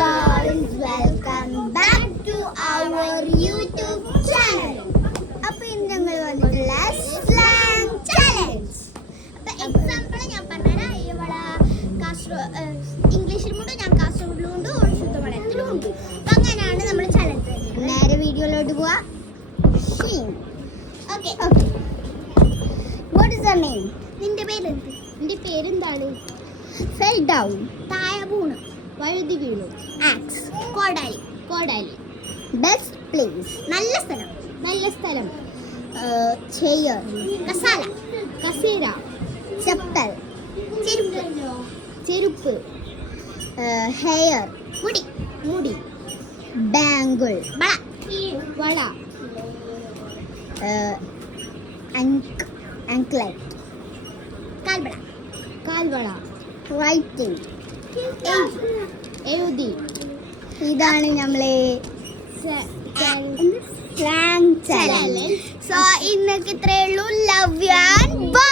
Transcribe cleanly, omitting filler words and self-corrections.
boys, welcome back to our YouTube channel. അപ്പോൾ ഇന്ന് ഞങ്ങൾ വന്നിട്ടുള്ള സ്ലാങ് ചാലഞ്ച്. അപ്പോൾ എക്സാമ്പിൾ ഞാൻ പറഞ്ഞുതരാം. ഇവിടെ ഇംഗ്ലീഷിലും ഉണ്ട്, ഞാൻ കാസർഗോഡിലും ഉണ്ട്, ഒരു ശുദ്ധ മലയാളത്തിലും ഉണ്ട്. അപ്പോൾ അങ്ങനെയാണ് നമ്മൾ ചലഞ്ച്. നേരെ വീഡിയോയിലോട്ട് പോവാ. Okay, what is your name? നിന്റെ പേരെന്ത്? നിന്റെ പേരെന്താണ്? ഫെൽ ഡൗൺ, താഴെ വീണു, വഴുതി വീണു. ആക്സ്, കോടാലി, കോടാലി. ബെസ്റ്റ് പ്ലേസ്, നല്ല സ്ഥലം, നല്ല സ്ഥലം. ചെയർ, കസാല, കസേര. ചപ്പൽ, ചെരുപ്പ്, ചെരുപ്പ്. ഹെയർ, മുടി, മുടി. ബാംഗിൾ, വള, വള. ആങ്ക്ലെറ്റ്, കാൽവള, കാൽവള. റൈറ്റിംഗ്, എഴുതി. ഇതാണ് നമ്മളെ സ്ലാങ് ചാലഞ്ച്. സോ ഇന്നൊക്കെ ഇത്രയേ ഉള്ളൂ. Love you and by.